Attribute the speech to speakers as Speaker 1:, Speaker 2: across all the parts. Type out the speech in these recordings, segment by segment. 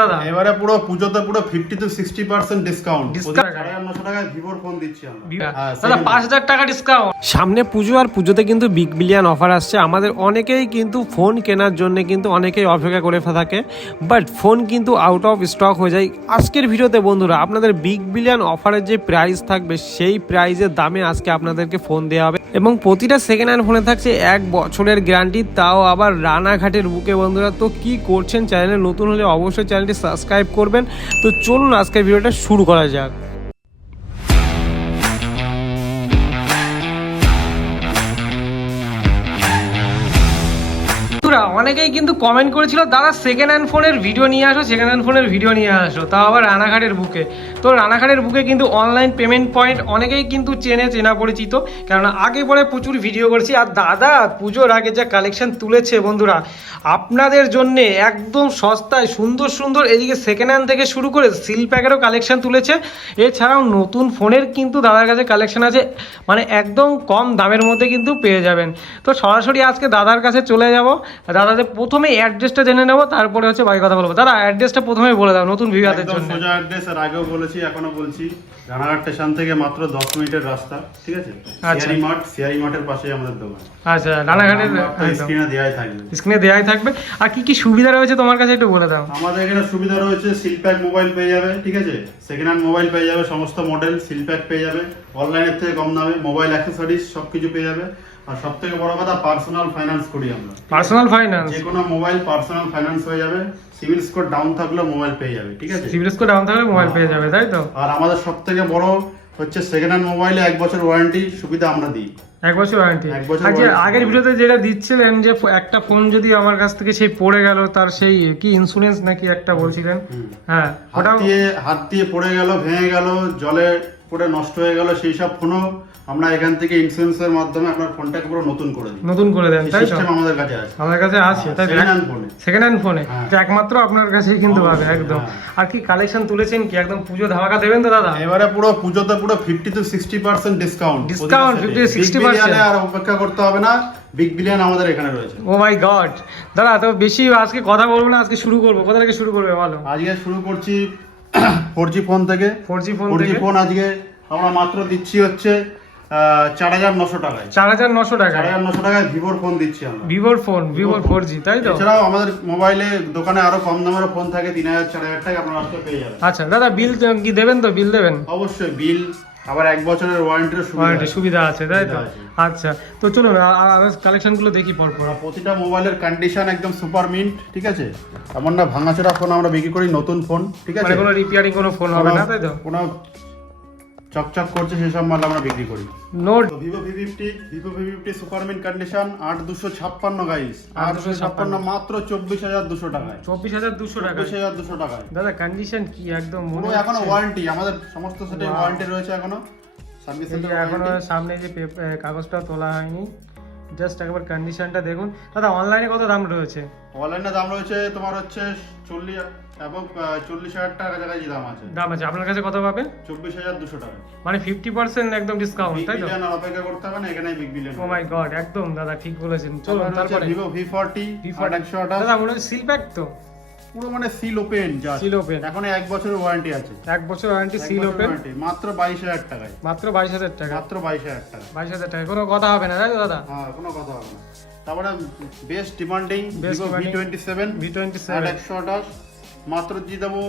Speaker 1: দাদা?
Speaker 2: এবারে পুরো পুজোতে পুরো fifty to sixty percent discount
Speaker 1: Discount?
Speaker 2: সাড়ে আট নশো টাকায় ভিভোর ফোন দিচ্ছি আমরা। হ্যাঁ,
Speaker 1: দাদা
Speaker 2: second
Speaker 1: পাঁচ হাজার টাকা ডিসকাউন্ট
Speaker 3: সামনে পুজো আর পুজোতে কিন্তু বিগ বিলিয়ন অফার আসছে। আমাদের অনেকেই কিন্তু ফোন কেনার জন্য কিন্তু অনেকেই অপেক্ষা করে থাকে। বাট ফোন কিন্তু আউট অফ স্টক হয়ে যায়। আজকের ভিডিওতে বন্ধুরা আপনাদের বিগ বিলিয়ন অফারের যে প্রাইস থাকবে সেই প্রাইজের দামে আজকে আপনাদেরকে ফোন দেওয়া হবে। এবং প্রতিটা সেকেন্ড হ্যান্ড ফোনে থাকছে এক বছরের গ্যারান্টি তাও আবার রানাঘাটের বুকে বন্ধুরা। তো কি করছেন? চ্যানেলে নতুন হলে অবশ্যই চ্যানেলটি সাবস্ক্রাইব করবেন। তো চলুন আজকের ভিডিওটা শুরু করা যাক।
Speaker 1: বন্ধুরা, অনেকেই কিন্তু কমেন্ট করেছিল, দাদা সেকেন্ড হ্যান্ড ফোনের ভিডিও নিয়ে আসো সেকেন্ড হ্যান্ড ফোনের ভিডিও নিয়ে আসো। তাও আবার রানাঘাটের বুকে। তো রানাঘাটের বুকে কিন্তু অনলাইন পেমেন্ট পয়েন্ট অনেকেই কিন্তু চেনে, চেনা পরিচিত। কেননা আগে পরে প্রচুর ভিডিও করেছি। আর দাদা, পুজোর আগে যা কালেকশন তুলেছে বন্ধুরা, আপনাদের জন্যে একদম সস্তায়, সুন্দর সুন্দর এদিকে সেকেন্ড হ্যান্ড থেকে শুরু করে সিল প্যাকেরও কালেকশন তুলেছে। এছাড়াও নতুন ফোনের কিন্তু দাদার কাছে কালেকশন আছে। মানে একদম কম দামের মধ্যে কিন্তু পেয়ে যাবেন। তো সরাসরি আজকে দাদার কাছে চলে যাব। দাদাদের প্রথমে অ্যাড্রেসটা জেনে নেব তারপরে হচ্ছে বাকি কথা বলব। দাদা অ্যাড্রেসটা প্রথমে বলে দাও নতুন ভিউয়ারদের জন্য।
Speaker 2: সোজা অ্যাড্রেস আর আগেও বলেছি এখনও বলছি। রানাঘাট স্টেশন থেকে মাত্র দশ মিনিটের রাস্তা ঠিক আছে?
Speaker 1: আচ্ছা।
Speaker 2: সিয়ারি মাঠ সিয়ারি মাঠের পাশেই আমাদের দোকান।
Speaker 1: আচ্ছা রানাঘাটের
Speaker 2: স্ক্রিনে দেওয়াই থাকবে।
Speaker 1: স্ক্রিনে দেওয়াই থাকবে। আর কি কি সুবিধা রয়েছে তোমার কাছে একটু বলে দাও।
Speaker 2: আমাদের এখানে সুবিধা রয়েছে সিলপ্যাক মোবাইল পেয়ে যাবে ঠিক আছে? সেকেন্ড হ্যান্ড মোবাইল পেয়ে যাবে সমস্ত মডেল সিলপ্যাক পেয়ে যাবে। অনলাইনের থেকে কম দামে মোবাইল অ্যাক্সেসরিজ সবকিছু পেয়ে যাবে। আর সব থেকে বড় কথা পার্সোনাল ফাইন্যান্স করি আমরা।
Speaker 1: পার্সোনাল ফাইন্যান্স
Speaker 2: যে কোনো মোবাইল পার্সোনাল ফাইন্যান্স হয়ে যাবে সিভিল স্কোর ডাউন থাকলেও মোবাইল পেয়ে যাবে ঠিক আছে?
Speaker 1: সিভিল স্কোর ডাউন থাকলে মোবাইল পেয়ে যাবে তাই তো?
Speaker 2: আর আমাদের সব থেকে বড় হচ্ছে সেকেন্ড হ্যান্ড মোবাইলে এক বছর ওয়ারেন্টি সুবিধা আমরা দিই।
Speaker 1: এক বছর ওয়ারেন্টি আজকে আগের ভিডিওতে যেটা দিচ্ছিলেন যে একটা ফোন যদি আমার কাছ থেকে সেই পড়ে গেল তার সেই কি ইন্স্যুরেন্স নাকি একটা বলছিলেন? হ্যাঁ ওটা
Speaker 2: হাত দিয়ে পড়ে গেল ভেঙে গেল জলে পড়ে নষ্ট হয়ে গেল সেই সব ফোনও আমরা এখান থেকে ইন্স্যুরেন্সের মাধ্যমে আপনার ফোনটাকে পুরো নতুন করে দিই।
Speaker 1: নতুন করে দেন তাই তো?
Speaker 2: সিস্টেম আমাদের কাছে আছে।
Speaker 1: আমাদের কাছে আছে তাই
Speaker 2: সেকেন্ড হ্যান্ড ফোনে
Speaker 1: সেকেন্ড হ্যান্ড ফোনে
Speaker 2: হ্যাঁ।
Speaker 1: তো একমাত্র আপনার কাছেই কিন্তু পাবে একদম।
Speaker 2: হ্যাঁ।
Speaker 1: আর কি কালেকশন তুলেছেন কি? একদম পুজো ধামাকা দেবেন তো দাদা?
Speaker 2: এবারে পুরো পুজোতে পুরো fifty to sixty percent discount
Speaker 1: discount 50-60%
Speaker 2: আর অপেক্ষা করতে হবে না বিগ বিলিয়ন আমাদের এখানে রয়েছে।
Speaker 1: ও মাই গড দাদা তো বেশি আজকে কথা বলব না আজকে শুরু করব। কোথা থেকে শুরু করবে বলো?
Speaker 2: আজকে শুরু করছি ফোর জি ফোন থেকে।
Speaker 1: Four G phone
Speaker 2: four G phone আজকে আমরা মাত্র দিচ্ছি হচ্ছে চার হাজার নশো টাকায়।
Speaker 1: চার হাজার নশো টাকা
Speaker 2: চার হাজার নশো টাকায় ভিভোর ফোন দিচ্ছি আমরা।
Speaker 1: ভিভোর ফোন ভিভোর ফোর জি তাই তো?
Speaker 2: এছাড়াও আমাদের মোবাইলে দোকানে আরও কম দামের ফোন থাকে তিন হাজার চার হাজার টাকা আপনারা আজকে পেয়ে যাবেন।
Speaker 1: আচ্ছা দাদা বিল কি দেবেন তো? বিল দেবেন?
Speaker 2: অবশ্যই বিল। আবার এক বছরের ওয়ারেন্টির সুবিধা
Speaker 1: ওয়ারেন্টি
Speaker 2: আছে।
Speaker 1: সুবিধা আছে তাই তো? আচ্ছা তো চলুন কালেকশনগুলো দেখি পরপর।
Speaker 2: প্রতিটা মোবাইলের কন্ডিশন একদম সুপার মিন্ট ঠিক আছে? এমন না ভাঙাচোরা ফোন আমরা বিক্রি করি নতুন ফোন ঠিক আছে?
Speaker 1: মানে কোনো রিপেয়ারিং কোনো ফোন হবে না তাই তো?
Speaker 2: কোনো চকচক করছে সেসব মাল আমরা বিক্রি করি।
Speaker 1: Note
Speaker 2: Vivo V fifty Vivo V fifty super mint condition আট দুশো ছাপ্পান্ন গাইস আট দুশো ছাপ্পান্ন মাত্র চব্বিশ হাজার দুশো টাকায়।
Speaker 1: চব্বিশ হাজার দুশো টাকা
Speaker 2: চব্বিশ হাজার দুশো টাকায়।
Speaker 1: দাদা কন্ডিশন কি? একদম মনে
Speaker 2: পুরো
Speaker 1: এখনও
Speaker 2: ওয়ারেন্টি আমাদের সমস্ত সেটে. ওয়ারেন্টি রয়েছে
Speaker 1: এখনও। এখনও সামনে যে কাগজটা তোলা হয়নি। জাস্ট একবার কন্ডিশনটা দেখুন। দাদা অনলাইনে কত দাম রয়েছে?
Speaker 2: অনলাইনে দাম রয়েছে তোমার হচ্ছে চল্লিশ অ্যাবাভ চল্লিশ হাজার টাকা বেস্ট দাম আছে।
Speaker 1: দাম আছে। আপনার কাছে পাবে?
Speaker 2: চব্বিশ হাজার দুশো টাকা।
Speaker 1: মানে ফিফটি পার্সেন্ট একদম তাই
Speaker 2: অপেক্ষা করতে হবে না এখানে
Speaker 1: oh একদম দাদা ঠিক বলেছেন।
Speaker 2: ভিভো ভি টোয়েন্টি
Speaker 1: ভি
Speaker 2: একশো আঠাশ।
Speaker 1: দাদা সিল প্যাক তো?
Speaker 2: পুরো মানে সিল ওপেন যা
Speaker 1: সিল ওপেন
Speaker 2: এখন এক বছরের ওয়ারেন্টি আছে।
Speaker 1: এক ওয়ারেন্টি সিল ওপেন
Speaker 2: মাত্র 22000 টাকায়।
Speaker 1: মাত্র 22000 টাকা?
Speaker 2: মাত্র টাকা।
Speaker 1: কোনো কথা হবে না তাই দাদা?
Speaker 2: হ্যাঁ কোনো কথা হবে না। তারপরে ডিমান্ডিং মাত্র দিয়ে দেবো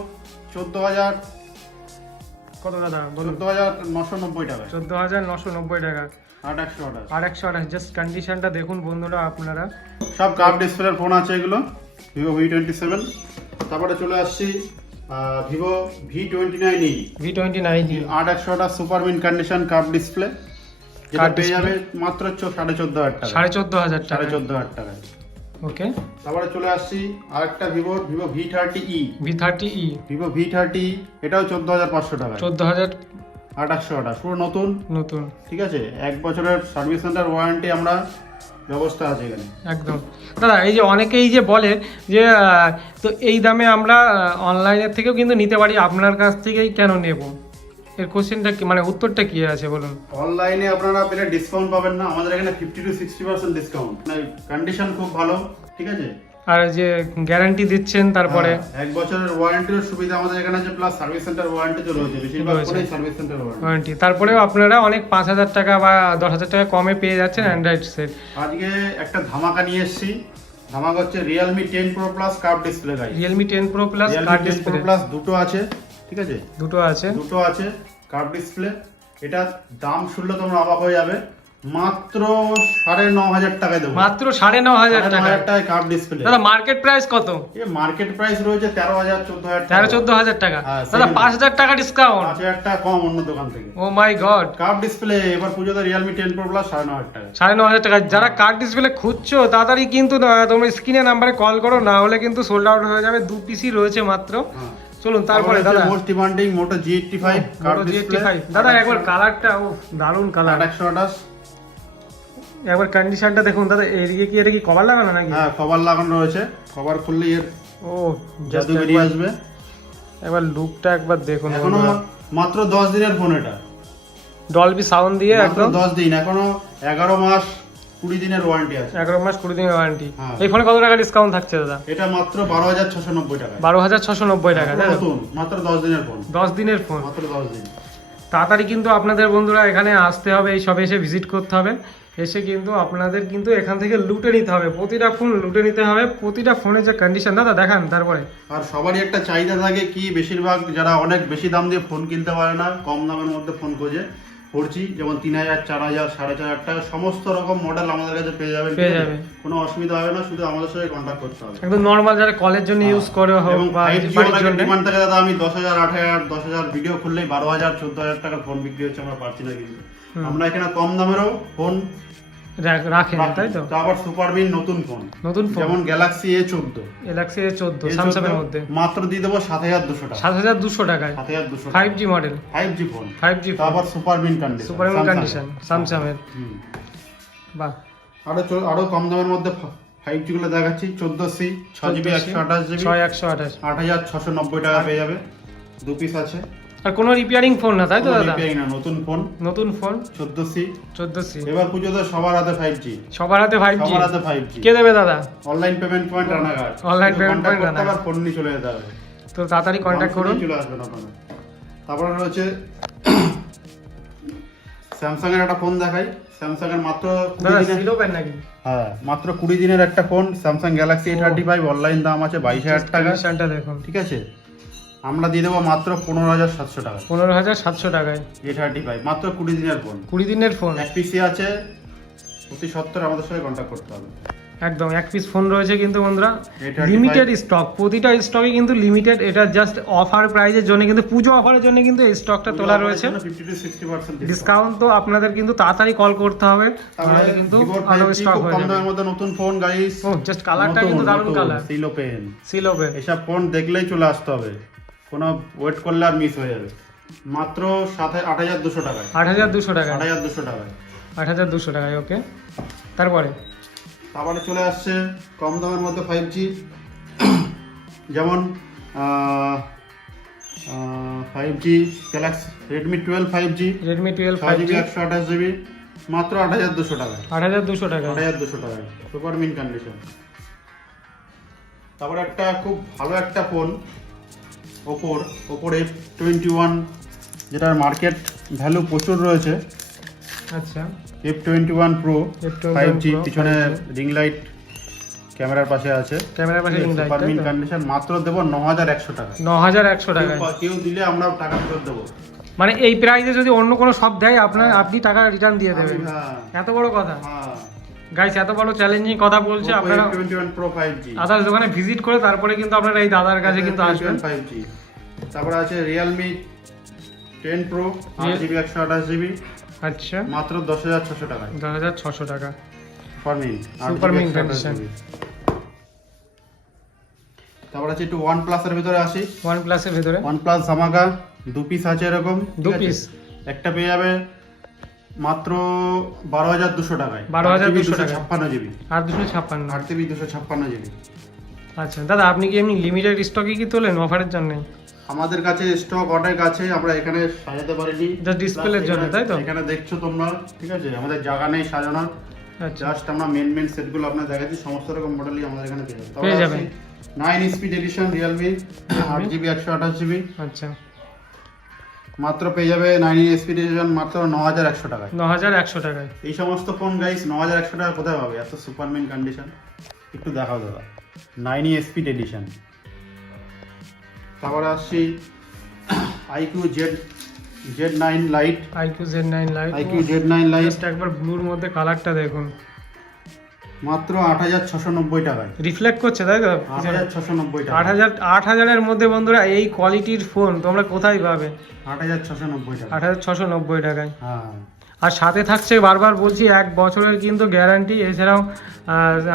Speaker 2: চোদ্দ হাজার।
Speaker 1: কত দাদা
Speaker 2: চোদ্দ হাজার নশো নব্বই টাকা।
Speaker 1: চোদ্দ হাজার নশো নব্বই টাকা।
Speaker 2: আট একশো আঠাশ।
Speaker 1: আর একশো আঠাশ জাস্ট কন্ডিশনটা দেখুন বন্ধুরা আপনারা।
Speaker 2: সব কার্ভ ডিসপ্লের ফোন আছে এগুলো ভিভো ভি টোয়েন্টি সেভেন তারপরে চলে আসছি Vivo V twenty nine E
Speaker 1: V twenty nine
Speaker 2: আট একশোটা super mint condition curve display যেটা পেয়ে যাবে মাত্র সাড়ে চোদ্দ হাজার টাকা।
Speaker 1: সাড়ে চোদ্দ হাজার
Speaker 2: সাড়ে
Speaker 1: টাকা
Speaker 2: চোদ্দ হাজার টাকায়।
Speaker 1: ওকে
Speaker 2: তারপরে চলে আসছি আরেকটা Vivo Vivo V thirty E
Speaker 1: V thirty E
Speaker 2: Vivo V thirty এটাও চোদ্দ হাজার পাঁচশো টাকা
Speaker 1: চোদ্দ হাজার
Speaker 2: আঠাশশো আঠাশ পুরো নতুন?
Speaker 1: নতুন।
Speaker 2: ঠিক আছে? এক বছরের সার্ভিস সেন্টার ওয়ারেন্টি আমরা ব্যবস্থা আছে এখানে।
Speaker 1: একদম। দাদা এই যে অনেকেই যে বলে যে তো এই দামে আমরা অনলাইনের থেকেও কিন্তু নিতে পারি আপনার কাছ থেকেই কেন নেব? এর কোশ্চেনটা কি মানে উত্তরটা কি আছে বলুন?
Speaker 2: অনলাইনে আপনারা পেলে ডিসকাউন্ট পাবেন না আমাদের এখানে fifty to sixty percent discount condition খুব ভালো ঠিক আছে?
Speaker 1: আর যে গ্যারান্টি দিচ্ছেন তারপরে?
Speaker 2: হ্যাঁ, এক বছরের ওয়ারেন্টির সুবিধা আমাদের এখানে আছে প্লাস সার্ভিস সেন্টার ওয়ারেন্টি তো রয়েছে বেশিরভাগ
Speaker 1: রয়েছে।
Speaker 2: সার্ভিস সেন্টার ওয়ারেন্টি
Speaker 1: তারপরেও আপনারা অনেক পাঁচ হাজার টাকা বা দশ হাজার টাকা কমে পেয়ে যাচ্ছেন অ্যান্ড্রয়েড সেট
Speaker 2: আজকে একটা ধামাকা নিয়ে এসেছি। ধামাকা হচ্ছে Realme ten pro plus curve display guide
Speaker 1: Realme ten pro plus
Speaker 2: pro
Speaker 1: display
Speaker 2: plus দুটো আছে। ঠিক আছে?
Speaker 1: দুটো আছে।
Speaker 2: দুটো আছে কার্ভ ডিসপ্লে এটা দাম শুনলে তোমরা অবাক হয়ে যাবে। মাত্র সাড়ে ন হাজার টাকায় দেবো।
Speaker 1: মাত্র সাড়ে ন হাজার টাকা
Speaker 2: টাকায়। কার্ভ ডিসপ্লে
Speaker 1: দাদা মার্কেট প্রাইস কত?
Speaker 2: এ মার্কেট প্রাইস রয়েছে তেরো হাজার চোদ্দ হাজার
Speaker 1: তেরো চোদ্দ হাজার টাকা।
Speaker 2: হ্যাঁ,
Speaker 1: দাদা পাঁচ হাজার টাকা ডিসকাউন্ট
Speaker 2: পাঁচ হাজার টাকা কম অন্য দোকান থেকে।
Speaker 1: Oh my god
Speaker 2: curve display এবার পুজোতে রিয়েলমি টেন প্রো প্লাস সাড়ে ন হাজার টাকা।
Speaker 1: সাড়ে ন হাজার টাকা। যারা কার্ড ডিসপ্লে খুঁজছো তাড়াতাড়ি কিন্তু তোমরা স্ক্রিনে নাম্বারে কল করো না হলে কিন্তু সোল্ড আউট হয়ে যাবে। দু পিসি রয়েছে মাত্র।
Speaker 2: হ্যাঁ।
Speaker 1: চলুন তারপরে দাদা।
Speaker 2: Most demanding Moto G eighty five curve
Speaker 1: Moto
Speaker 2: display
Speaker 1: G85 দাদা একবার কালারটা ও দারুণ কালার।
Speaker 2: একশো আঠাশ
Speaker 1: একবার কন্ডিশনটা দেখুন দাদা এদিকে কি এটা কি কভার লাগানো নাকি?
Speaker 2: হ্যাঁ কভার লাগানো রয়েছে। কভার খুললে এর
Speaker 1: ও
Speaker 2: জাদু বেরিয়ে আসবে।
Speaker 1: একবার লুকটা একবার দেখুন
Speaker 2: এখনও মাত্র দশ দিনের ফোন এটা।
Speaker 1: ডলবি সাউন্ড দিয়ে একদম।
Speaker 2: দশ দিন এখনও এগারো মাস কুড়ি দিনের ওয়ারেন্টি আছে।
Speaker 1: এগারো মাস কুড়ি দিনের ওয়ারেন্টি
Speaker 2: হ্যাঁ।
Speaker 1: এই ফোনে কত টাকা ডিসকাউন্ট থাকছে দাদা?
Speaker 2: এটা মাত্র বারো হাজার ছশো নব্বই টাকা।
Speaker 1: বারো হাজার ছশো নব্বই টাকা
Speaker 2: নতুন মাত্র দশ দিনের ফোন
Speaker 1: দশ দিনের ফোন
Speaker 2: মাত্র দশ দিন।
Speaker 1: তাড়াতাড়ি কিন্তু আপনাদের বন্ধুরা এখানে আসতে হবে এই সবে এসে ভিজিট করতে হবে। এসে কিন্তু আপনাদের কিন্তু এখান থেকে লুটে নিতে হবে। প্রতিটা ফোন লুটে নিতে হবে। প্রতিটা ফোনের যে কন্ডিশন দাদা দেখান তারপরে।
Speaker 2: আর সবারই একটা চাহিদা থাকে কি বেশিরভাগ যারা অনেক বেশি দাম দিয়ে ফোন কিনতে পারে না কম দামের মধ্যে ফোন খোঁজে। ফোরজি যেমন তিন হাজার চার হাজার সাড়ে চার হাজার টাকা সমস্ত রকম মডেল আমাদের কাছে পেয়ে যাবেন।
Speaker 1: পেয়ে? যাবে।
Speaker 2: কোনো অসুবিধা হবে না শুধু আমাদের সাথে কন্ট্যাক্ট করতে হবে।
Speaker 1: একদম নর্মাল যারা কলের জন্য ইউজ করে হোক
Speaker 2: এবং
Speaker 1: বা
Speaker 2: ডিমান্ড থাকে দাদা আমি দশ হাজার আট হাজার দশ হাজার ভিডিও খুললেই বারো হাজার চোদ্দ হাজার টাকার ফোন বিক্রি হচ্ছে আমরা পারছি না কিন্তু। আমরা এখানে কম দামেরও ফোন
Speaker 1: রাখেন তাই তো?
Speaker 2: আবার সুপার মিন নতুন ফোন।
Speaker 1: নতুন ফোন?
Speaker 2: যেমন গ্যালাক্সি এ চোদ্দ।
Speaker 1: গ্যালাক্সি এ চোদ্দ স্যামসাং এর মধ্যে।
Speaker 2: মাত্র দিয়ে দেবো সাত হাজার দুশো টাকা।
Speaker 1: সাত হাজার দুশো টাকায়।
Speaker 2: সাত হাজার দুশো
Speaker 1: five G model
Speaker 2: five G phone
Speaker 1: five G
Speaker 2: তারপর super mint condition
Speaker 1: super condition Samsung এর। বাহ।
Speaker 2: আরও আরও কম দামের মধ্যে ফাইভ জি গুলো দেখাচ্ছি। চোদ্দ সি ছ জিবি একশো আঠাশ জিবি
Speaker 1: ছয় একশো আঠাশ।
Speaker 2: আট হাজার ছশো নব্বই টাকা পেয়ে যাবে। দু পিস আছে।
Speaker 1: আর কোনো রিপেয়ারিং ফোন না তাই তো দাদা?
Speaker 2: repairing না নতুন ফোন
Speaker 1: নতুন ফোন
Speaker 2: চোদ্দ সি
Speaker 1: চোদ্দ সি
Speaker 2: এবার পুজোতে সবার হাতে ফাইভ জি
Speaker 1: সবার হাতে ফাইভ জি
Speaker 2: সবার হাতে ফাইভ জি
Speaker 1: কে দেবে দাদা?
Speaker 2: Online payment point Ranaghat. Online
Speaker 1: payment
Speaker 2: করতে
Speaker 1: রানাঘাট।
Speaker 2: ফোন নিয়ে চলে যেতে হবে।
Speaker 1: তো তাড়াতাড়ি কন্ট্যাক্ট করুন।
Speaker 2: চলে আসবেন আপনারা তারপরে রয়েছে স্যামসাং এর একটা ফোন দেখাই। স্যামসাং এর মাত্র
Speaker 1: নাকি?
Speaker 2: হ্যাঁ মাত্র কুড়ি দিনের একটা phone Samsung Galaxy A thirty five online দাম আছে বাইশ হাজার টাকা।
Speaker 1: দেখুন।
Speaker 2: ঠিক আছে? আমরা দিয়ে দেবো মাত্র পনেরো হাজার সাতশো টাকা।
Speaker 1: পনেরো হাজার সাতশো টাকায়।
Speaker 2: এ থার্টি ফাইভ মাত্র কুড়ি দিনের ফোন
Speaker 1: কুড়ি দিনের ফোন
Speaker 2: এক পিসি আছে অতি সত্তর আমাদের সাথে কন্ট্যাক্ট করতে হবে।
Speaker 1: একদম এক পিস ফোন রয়েছে কিন্তু বন্ধুরা। লিমিটেড স্টক প্রতিটা স্টকে কিন্তু লিমিটেড এটা জাস্ট অফার প্রাইজের জন্য কিন্তু পুজো অফারের জন্য কিন্তু এই স্টকটা তোলা রয়েছে। ডিসকাউন্ট তো আপনাদের কিন্তু তাড়াতাড়ি কল করতে হবে। তাহলে কিন্তু
Speaker 2: আরও
Speaker 1: স্টক হয়ে যাবে।
Speaker 2: মধ্যে নতুন ফোন গাইস
Speaker 1: ও জাস্ট কালারটা কিন্তু দারুণ কালার
Speaker 2: সিলো পেন
Speaker 1: সিলোবে
Speaker 2: এসব ফোন দেখলেই চলে আসতে হবে। কোনো ওয়েট করলে আর মিস হয়ে যাবে। মাত্র সাত আট হাজার দুশো টাকায়।
Speaker 1: আট হাজার দুশো টাকা
Speaker 2: আট হাজার দুশো টাকায়।
Speaker 1: আট হাজার দুশো টাকায় ওকে তারপরে?
Speaker 2: তারপরে চলে আসছে কম দামের মধ্যে ফাইভ জি যেমন five G Galaxy Redmi twelve five G
Speaker 1: Redmi twelve five
Speaker 2: GB
Speaker 1: G
Speaker 2: একশো আঠাশ জিবি মাত্র আট হাজার দুশো টাকায়।
Speaker 1: আট হাজার দুশো টাকা
Speaker 2: আট হাজার দুশো টাকায় সুপার মিন কন্ডিশন তারপরে একটা খুব ভালো একটা ফোন ওপোর ওপোর এফ টোয়েন্টি ওয়ান যেটার মার্কেট ভ্যালু প্রচুর রয়েছে।
Speaker 1: আচ্ছা।
Speaker 2: F twenty one pro five G পিছনে রিং লাইট ক্যামেরার পাশে আছে।
Speaker 1: ক্যামেরার পাশে ring light,
Speaker 2: সুপার
Speaker 1: তাই
Speaker 2: মিন
Speaker 1: তো?
Speaker 2: কন্ডিশন মাত্র দেবো ন হাজার একশো টাকা।
Speaker 1: ন হাজার একশো টাকায়
Speaker 2: কেউ- দিলে আমরা টাকা ফেরত দেবো।
Speaker 1: মানে এই প্রাইসে যদি অন্য কোনো শপ দেয় আপনার আপনি টাকা রিটার্ন দিয়ে দেবেন।
Speaker 2: হ্যাঁ।
Speaker 1: এত বড় কথা।
Speaker 2: হ্যাঁ।
Speaker 1: গাইস এত বড় চ্যালেঞ্জিং কথা বলছে আপনারা আদার্স দোকানে ভিজিট করে তারপরে কিন্তু আপনারা এই দাদার কাছে কিন্তু আসবেন।
Speaker 2: তারপরে আছে রিয়েলমি টেন প্রো আট
Speaker 1: Real-
Speaker 2: জিবি একশো আঠাশ জিবি
Speaker 1: আচ্ছা।
Speaker 2: মাত্র দশ হাজার ছশো টাকায়
Speaker 1: দশ হাজার ছশো টাকা।
Speaker 2: মিন
Speaker 1: Super mint condition।
Speaker 2: তারপর আছে একটু ওয়ান প্লাসের ভিতরে আসি।
Speaker 1: ওয়ান প্লাসের ভেতরে।
Speaker 2: ওয়ান প্লাস ধামাকা দু পিস আছে এরকম
Speaker 1: দু piece?
Speaker 2: একটা পেয়ে যাবে মাত্র বারো হাজার দুশো টাকায়।
Speaker 1: 12,200 টাকায়।
Speaker 2: ছাপ্পান্ন জিবি।
Speaker 1: আর দুশো ছাপ্পান্ন।
Speaker 2: আট জিবি দুশো ছাপ্পান্ন জিবি।
Speaker 1: আচ্ছা দাদা আপনি কি এমনি লিমিটেড স্টকে কি তোলেন? অফারের জন্য?
Speaker 2: আমাদের কাছে স্টক অনেক আছে আমরা এখানে সাজাতে পারিনি।
Speaker 1: এর
Speaker 2: Plus
Speaker 1: জন্য, তাই তো?
Speaker 2: এখানে দেখছ তোমরা ঠিক আছে? আমাদের জায়গা নেই সাজানোর।
Speaker 1: আচ্ছা।
Speaker 2: জাস্ট আমরা মেন মেন সেটগুলো আপনার দেখাচ্ছি সমস্ত রকম মডেলই আমাদের এখানে পেয়ে যাবেন। নাইন স্পিড এডিশন রিয়েলমি আট জিবি একশো আঠাশ জিবি।
Speaker 1: আচ্ছা।
Speaker 2: মাত্র পেয়ে যাবে নাইন স্পিড এডিশন মাত্র ন হাজার একশো টাকায়।
Speaker 1: ন হাজার একশো টাকায়।
Speaker 2: এই সমস্ত ফোন গাইস ন হাজার একশো টাকা কোথায় পাবে? এত সুপারম্যান কন্ডিশন একটু দেখাও দাদা। নাইন স্পিড এডিশন তারপরে আসছি iQOO Z Z nine lite
Speaker 1: iQOO Z nine lite
Speaker 2: iQOO Z nine lite
Speaker 1: একবার ব্লুর মধ্যে কালারটা দেখুন।
Speaker 2: মাত্র আট হাজার ছশো নব্বই টাকায়।
Speaker 1: রিফ্লেক্ট করছে তাই তো?
Speaker 2: আট হাজার ছশো নব্বই টাকা।
Speaker 1: আট হাজার আট হাজারের মধ্যে বন্ধুরা এই কোয়ালিটির ফোন তোমরা কোথায় পাবে?
Speaker 2: আট হাজার ছশো নব্বই টাকা।
Speaker 1: আট হাজার ছশো নব্বই টাকায়।
Speaker 2: হ্যাঁ।
Speaker 1: আর সাথে থাকছে বারবার বলছি এক বছরের কিন্তু গ্যারান্টি এছাড়াও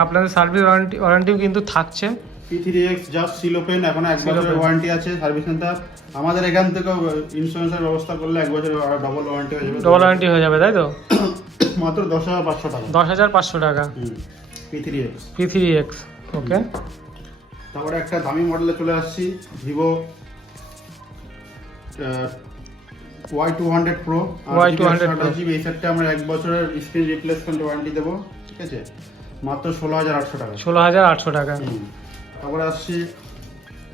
Speaker 1: আপনাদের সার্ভিস ওয়ারেন্টি ওয়ারেন্টিও কিন্তু থাকছে।
Speaker 2: P three X just seal open এখন এক। বছরের ওয়ারেন্টি আছে সার্ভিস সেন্টার আমাদের এখান থেকে ইন্স্যুরেন্সের ব্যবস্থা করলে এক বছরের ডবল ওয়ারেন্টি হয়ে যাবে।
Speaker 1: ডবল ওয়ারেন্টি হয়ে যাবে তাই তো?
Speaker 2: মাত্র দশ হাজার পাঁচশো টাকা।
Speaker 1: দশ হাজার পাঁচশো টাকা।
Speaker 2: P three X
Speaker 1: P three X okay
Speaker 2: তারপরে একটা দামি মডেলে চলে আসছি Vivo Y two hundred pro
Speaker 1: Y200 Pro।
Speaker 2: GB এই সেটটা আমরা এক বছরের স্ক্রিন রিপ্লেসমেন্ট ওয়ারেন্টি দেবো ঠিক আছে? মাত্র ষোলো হাজার আটশো টাকা।
Speaker 1: ষোলো হাজার আটশো টাকা।
Speaker 2: তারপরে আসছি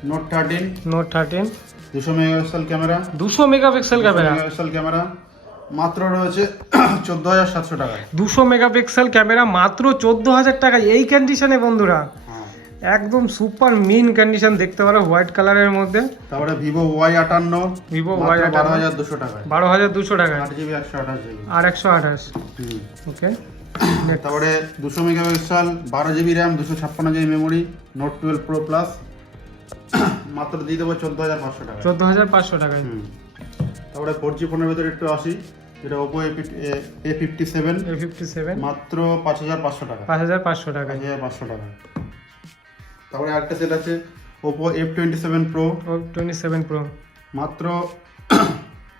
Speaker 2: নোট থার্টিন
Speaker 1: নোট থার্টিন
Speaker 2: দুশো মেগাপিক্সেল ক্যামেরা।
Speaker 1: দুশো মেগাপিক্সেল ক্যামেরা।
Speaker 2: Megapixel camera. মাত্র রয়েছে চোদ্দ হাজার সাতশো টাকা।
Speaker 1: দুশো মেগাপিক্সেল ক্যামেরা মাত্র চোদ্দ হাজার টাকা এই কন্ডিশনে বন্ধুরা।
Speaker 2: হ্যাঁ।
Speaker 1: একদম সুপার মিন কন্ডিশন দেখতে পারো হোয়াইট কালারের মধ্যে।
Speaker 2: তারপরে ভিভো ওয়াই আটান্ন
Speaker 1: ভিভো ওয়াই
Speaker 2: বারো হাজার দুশো টাকায়
Speaker 1: বারো হাজার দুশো টাকায়
Speaker 2: আট জিবি একশো আঠাশ
Speaker 1: আর একশো আঠাশ। ওকে
Speaker 2: তারপরে দুশো মেগাপিক্সেল বারো জিবি র্যাম দুশো ছাপ্পান্ন GB memory note twelve pro plus মাত্র দিয়ে দেবো চোদ্দ হাজার পাঁচশো টাকা
Speaker 1: চোদ্দ হাজার পাঁচশো টাকায়।
Speaker 2: তারপরে ফোর জি ফোনের ভেতরে একটু আসি। এটা Oppo A fifty seven
Speaker 1: A fifty seven
Speaker 2: মাত্র পাঁচ হাজার পাঁচশো টাকা।
Speaker 1: পাঁচ হাজার পাঁচশো
Speaker 2: পাঁচ
Speaker 1: টাকায়
Speaker 2: হাজার পাঁচশো টাকা। তারপরে একটা সেট আছে Oppo F twenty seven pro
Speaker 1: twenty seven pro
Speaker 2: মাত্র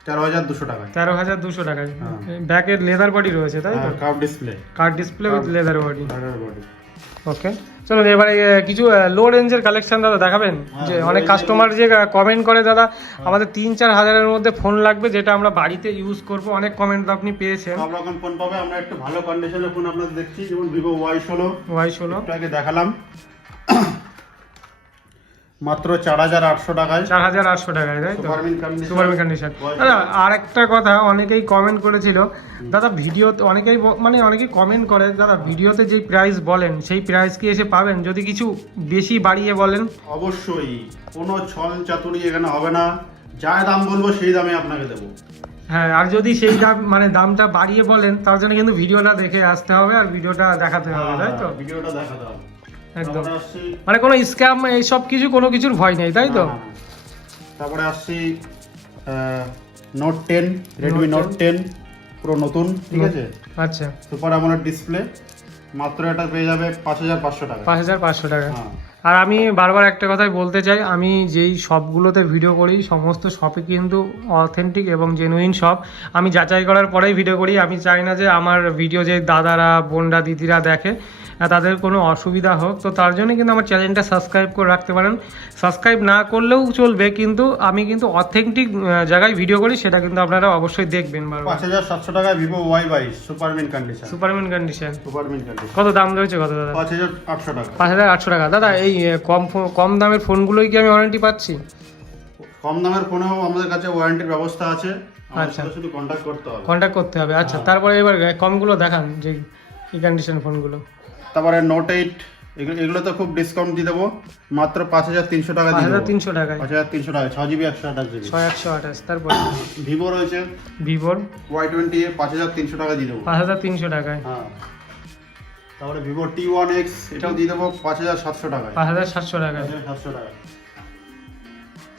Speaker 2: তেরো হাজার দুশো টাকা
Speaker 1: তেরো হাজার দুশো টাকায়।
Speaker 2: হ্যাঁ।
Speaker 1: ব্যাকের লেদার বডি রয়েছে তাই
Speaker 2: curve display
Speaker 1: curve display with leather body leather
Speaker 2: body
Speaker 1: okay চলুন এবারে কিছু লো রেঞ্জের কালেকশন দাদা দেখাবেন?
Speaker 2: হ্যাঁ,
Speaker 1: যে অনেক কাস্টমার যে কমেন্ট করে দাদা আমাদের তিন চার হাজারের মধ্যে ফোন লাগবে যেটা আমরা বাড়িতে ইউজ করব। অনেক কমেন্ট আপনি পেয়েছেন।
Speaker 2: সব রকম ফোন পাবে আমরা একটু ভালো কন্ডিশনের ফোন আপনাদের দেখছি। যেমন ভিভো ওয়াই ষোলো।
Speaker 1: ওয়াই ষোলো।
Speaker 2: আগে দেখালাম। মাত্র চার হাজার আটশো টাকায়।
Speaker 1: চার হাজার আটশো টাকায় তাই তো?
Speaker 2: সুপারমিন কন্ডিশন
Speaker 1: দাদা আর একটা কথা অনেকেই কমেন্ট করেছিল। দাদা ভিডিওতে অনেকেই মানে অনেকেই কমেন্ট করে দাদা ভিডিওতে যেই প্রাইস বলেন সেই প্রাইস কি এসে পাবেন? যদি কিছু বেশি বাড়িয়ে বলেন?
Speaker 2: অবশ্যই কোনো ছল চাতুরি এখানে হবে না। যা দাম বলব সেই দামে আপনাকে দেবো।
Speaker 1: হ্যাঁ আর যদি সেই দাম মানে দামটা বাড়িয়ে বলেন তার জন্য কিন্তু ভিডিওটা দেখে আসতে হবে আর ভিডিওটা দেখাতে হবে তাই তো?
Speaker 2: হ্যাঁ, ভিডিওটা দেখাতে হবে।
Speaker 1: একদম। মানে কোনো স্ক্যাম এইসব কিছু কোনো কিছুর ভয় নেই তাই তো।
Speaker 2: তারপরে আসছি note ten Redmi note ten পুরো নতুন ঠিক আছে?
Speaker 1: আচ্ছা।
Speaker 2: সুপার আমলের ডিসপ্লে মাত্র এটা পেয়ে যাবে পাঁচ হাজার পাঁচশো টাকা।
Speaker 1: পাঁচ হাজার পাঁচশো টাকা।
Speaker 2: হ্যাঁ।
Speaker 1: আর আমি বারবার একটা কথাই বলতে চাই আমি যেই শপগুলোতে ভিডিও করি সমস্ত শপে কিন্তু অথেন্টিক এবং জেনুইন শপ আমি যাচাই করার পরেই ভিডিও করি আমি চাই না যে আমার ভিডিও যে দাদারা বোনরা দিদিরা দেখে তাদের কোনো অসুবিধা হোক তো তার জন্য কিন্তু আমার চ্যানেলটা সাবস্ক্রাইব করে রাখতে পারেন। সাবস্ক্রাইব না করলেও চলবে কিন্তু আমি কিন্তু অথেন্টিক জায়গায় ভিডিও করি সেটা কিন্তু আপনারা অবশ্যই দেখবেন
Speaker 2: পাঁচ হাজার সাতশো টাকায় ভিভো ওয়াই বাইশ super mint condition
Speaker 1: superman condition
Speaker 2: super mint condition
Speaker 1: কত দাম রয়েছে কত দাদা?
Speaker 2: পাঁচ হাজার আটশো টাকা।
Speaker 1: পাঁচ হাজার আটশো টাকা। দাদা এই কম কম দামের ফোনগুলোই কি আমি ওয়ারেন্টি পাচ্ছি?
Speaker 2: কম দামের ফোনেও আমাদের কাছে ওয়ারেন্টির ব্যবস্থা আছে।
Speaker 1: আচ্ছা।
Speaker 2: শুধু কন্ট্যাক্ট করতে হবে।
Speaker 1: কন্ট্যাক্ট করতে হবে আচ্ছা। তারপরে এবার কমগুলো দেখান যে এই কন্ডিশন ফোনগুলো।
Speaker 2: তারপরে নোট এইট এগুলো তো খুব ডিসকাউন্ট দিয়ে দেবো মাত্র পাঁচ হাজার তিনশো টাকা
Speaker 1: পাঁচ হাজার তিনশো টাকায়
Speaker 2: পাঁচ হাজার তিনশো টাকা ছ জিবি একশো আঠাশ জিবি
Speaker 1: ছয় একশো আঠাশ তারপর
Speaker 2: ভিভো রয়েছে
Speaker 1: ভিভোর
Speaker 2: ওয়াই টোয়েন্টি পাঁচ হাজার তিনশো টাকা দিয়ে দেবো
Speaker 1: পাঁচ হাজার তিনশো টাকায়
Speaker 2: হ্যাঁ তারপরে ভিভো টি ওয়ান এক্স এটাও দিয়ে দেবো পাঁচ হাজার সাতশো টাকায়
Speaker 1: পাঁচ হাজার সাতশো
Speaker 2: টাকা সাতশো টাকা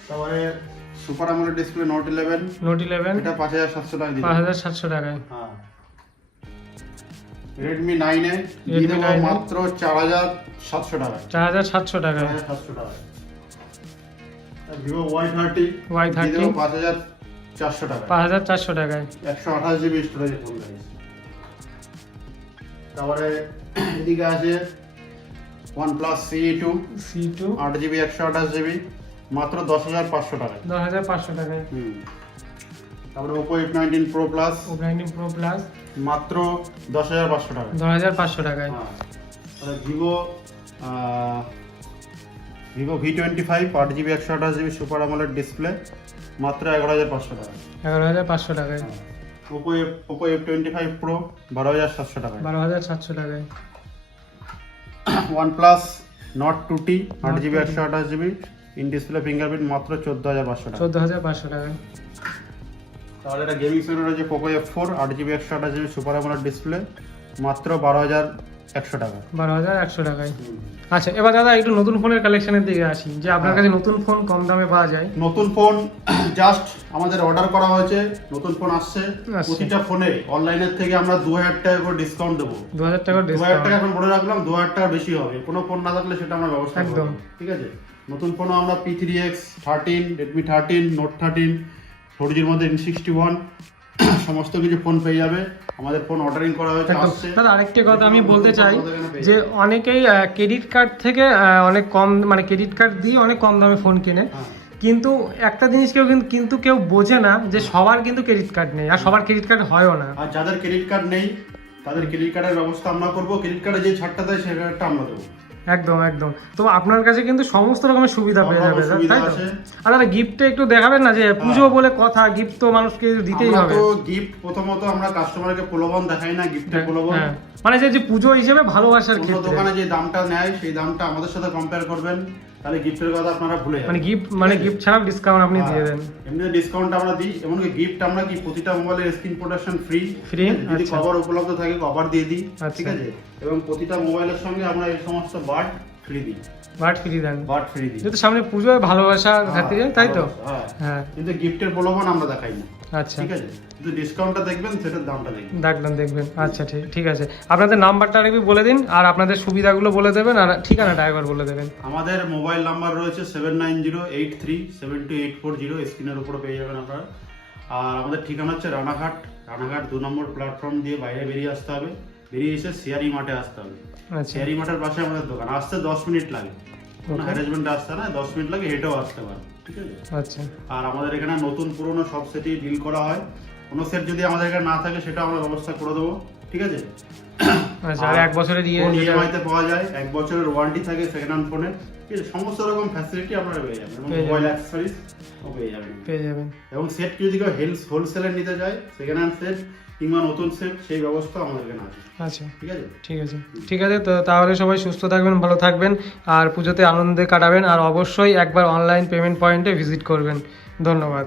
Speaker 2: তারপরে সুপার আমলের display note eleven
Speaker 1: note eleven
Speaker 2: এটা পাঁচ হাজার সাতশো টাকা
Speaker 1: পাঁচ হাজার সাতশো টাকায়
Speaker 2: হ্যাঁ রেডমি নাইনে মাত্র চার হাজার সাতশো টাকায়।
Speaker 1: চার হাজার সাতশো
Speaker 2: হাজার সাতশো টাকায়। ভিভো ওয়াই থার্টি
Speaker 1: Y30
Speaker 2: দিয়ে দেবো পাঁচ হাজার চারশো টাকা
Speaker 1: পাঁচ হাজার চারশো টাকায়।
Speaker 2: একশো আঠাশ জিবি স্টোরেজ ফোন তারপরে এদিকে আছে OnePlus C two
Speaker 1: C two
Speaker 2: আট জিবি একশো আঠাশ জিবি মাত্র দশ হাজার পাঁচশো টাকায়।
Speaker 1: দশ হাজার পাঁচশো টাকায়।
Speaker 2: হুম। তারপরে Oppo F nineteen pro plus
Speaker 1: ও নাইনটিন প্রো প্লাস
Speaker 2: মাত্র দশ হাজার পাঁচশো টাকা
Speaker 1: দশ হাজার পাঁচশো টাকায়।
Speaker 2: হ্যাঁ। Vivo Vivo V twenty five আট জিবি একশো আঠাশ জিবি সুপার আমলের ডিসপ্লে মাত্র এগারো হাজার পাঁচশো টাকা
Speaker 1: এগারো হাজার পাঁচশো টাকায়।
Speaker 2: Oppo F Oppo F twenty five pro বারো হাজার সাতশো টাকায়।
Speaker 1: বারো হাজার সাতশো টাকায়।
Speaker 2: OnePlus Nord two T আট জিবি একশো আঠাশ জিবি ইন ডিসপ্লে ফিঙ্গারপ্রিন্ট মাত্র চোদ্দ হাজার পাঁচশো টাকা
Speaker 1: চোদ্দ হাজার পাঁচশো টাকায়।
Speaker 2: তাহলে এটা গেমিং সেট রয়েছে পোকো এফ ফোর আট জিবি একশো আঠাশ জিবি সুপার আমলের ডিসপ্লে মাত্র বারো হাজার একশো টাকা।
Speaker 1: বারো হাজার একশো টাকায়। আচ্ছা এবার দাদা একটু নতুন ফোনের কালেকশনের দিকে আসি। যে আপনার কাছে নতুন ফোন কম দামে পাওয়া যায়।
Speaker 2: নতুন ফোন জাস্ট আমাদের অর্ডার করা হয়েছে নতুন ফোন আসছে। প্রতিটা ফোনে অনলাইনের থেকে আমরা দু হাজার টাকা করে ডিসকাউন্ট দেবো।
Speaker 1: দু হাজার টাকার
Speaker 2: দু হাজার টাকা এখন বলে রাখলাম দু হাজার টাকা বেশি হবে। কোনো ফোন না থাকলে সেটা আমরা ব্যবস্থা
Speaker 1: একদম।
Speaker 2: ঠিক আছে? নতুন ফোনও আমরা P three X thirteen Redmi thirteen note thirteen four জির মধ্যে এন সিক্সটি ওয়ান সমস্ত কিছু ফোন পেয়ে যাবে। আমাদের ফোন অর্ডারিং করা হয়েছে আসছে।
Speaker 1: দাদা আরেকটি কথা আমি বলতে চাই যে অনেকেই ক্রেডিট কার্ড থেকে অনেক কম মানে ক্রেডিট কার্ড দিয়ে অনেক কম দামে ফোন কেনে।
Speaker 2: হ্যাঁ।
Speaker 1: কিন্তু একটা জিনিস কেউ কিন্তু কিন্তু কেউ বোঝে না যে সবার কিন্তু ক্রেডিট কার্ড নেই আর সবার ক্রেডিট কার্ড হয়ও না।
Speaker 2: আর যাদের ক্রেডিট কার্ড নেই তাদের ক্রেডিট কার্ডের ব্যবস্থা আমরা করব। ক্রেডিট কার্ডে যে ছাড়টা দেয় কার্ডটা আমরা দেবো।
Speaker 1: একদম একদম। তো আপনার কাছে কিন্তু সমস্ত রকমের সুবিধা পেয়ে যাবে তাই তো। আর দাদা গিফটে একটু দেখাবেন না যে পুজো বলে কথা গিফট তো মানুষকে দিতেই হবে।
Speaker 2: তো গিফট প্রথমত আমরা কাস্টমারকে প্রলোভন দেখাই না গিফটের প্রলোভন।
Speaker 1: হ্যাঁ। মানে যে পুজো হিসেবে ভালোবাসার ক্ষেত্রে।
Speaker 2: দোকানে যে দামটা নেয় সেই দামটা আমাদের সাথে কম্পেয়ার করবেন। তাহলে গিফটের কথা আপনারা ভুলে
Speaker 1: মানে গিফট মানে গিফট ছাড়াও ডিসকাউন্ট আপনি
Speaker 2: হ্যাঁ।
Speaker 1: দিয়ে দেন
Speaker 2: এমনি ডিসকাউন্ট আমরা দিই এমনকি গিফট আমরা কি প্রতিটা মোবাইলের স্ক্রিন প্রোটেকশন ফ্রি
Speaker 1: ফ্রি
Speaker 2: যদি
Speaker 1: আচ্ছা।
Speaker 2: কভার উপলব্ধ থাকে কভার দিয়ে দিই
Speaker 1: আচ্ছা।
Speaker 2: ঠিক আছে এবং প্রতিটা মোবাইলের সঙ্গে আমরা এই সমস্ত বার্ড ফ্রি দিই
Speaker 1: বাট ফ্রি দেন।
Speaker 2: বার্ড ফ্রি দিই।
Speaker 1: যেহেতু সামনে পুজোয় ভালোবাসার খাতিরে তাই তো?
Speaker 2: হ্যাঁ।
Speaker 1: হ্যাঁ।
Speaker 2: কিন্তু গিফটের প্রলোভন আমরা দেখাই না।
Speaker 1: আচ্ছা।
Speaker 2: ঠিক আছে? কিন্তু ডিসকাউন্টটা দেখবেন সেটার দামটা দেখবেন।
Speaker 1: ডাকবেন দেখবেন। আচ্ছা ঠিক ঠিক আছে। আপনাদের নাম্বারটা আরেকবার বলে দিন আর আপনাদের সুবিধাগুলো বলে দেবেন আর ঠিকানাটা একবার বলে দেবেন।
Speaker 2: আমাদের মোবাইল নাম্বার রয়েছে seven nine zero eight three seven two eight four zero স্ক্রিনের উপরে পেয়ে যাবেন আপনারা। আর আমাদের ঠিকানা হচ্ছে রানাঘাট। রানাঘাট দু নম্বর প্ল্যাটফর্ম দিয়ে বাইরে বেরিয়ে আসতে হবে। বেরিয়ে এসে সিয়ারি মাঠে আসতে হবে।
Speaker 1: আচ্ছা।
Speaker 2: মাঠের পাশে আমাদের দোকান। আসতে দশ মিনিট লাগে। কোনো আসতে না দশ মিনিট লাগে হেঁটেও আসতে পারে। ঠিক আছে?
Speaker 1: আচ্ছা।
Speaker 2: আর আমাদের এখানে নতুন পুরনো সব সেটই ডিল করা হয়। কোনো সেট যদি আমাদের এখানে না থাকে সেটা আমরা ব্যবস্থা করে দেবো। ঠিক আছে?
Speaker 1: আচ্ছা আর এক বছরের
Speaker 2: ইএমআই তে পাওয়া যায়। এক বছরের ওয়ারেন্টি থাকে সেকেন্ড হ্যান্ড ফোনে সমস্ত রকম ফ্যাসিলিটি আপনারা পেয়ে যাবেন। এবং মোবাইল অ্যাক্সেসরিজ পেয়ে যাবেন।
Speaker 1: পেয়ে যাবেন।
Speaker 2: এবং সেট যদি কেউ হেলস হোলসেলে নিতে চায় সেকেন্ড হ্যান্ড সেট কিংবা নতুন সেট সেই ব্যবস্থা আমাদের এখানে আছে।
Speaker 1: আচ্ছা।
Speaker 2: ঠিক আছে?
Speaker 1: ঠিক আছে। ঠিক আছে তো তাহলে সবাই সুস্থ থাকবেন ভালো থাকবেন আর পুজোতে আনন্দে কাটাবেন আর অবশ্যই একবার অনলাইন পেমেন্ট পয়েন্টে ভিজিট করবেন। ধন্যবাদ।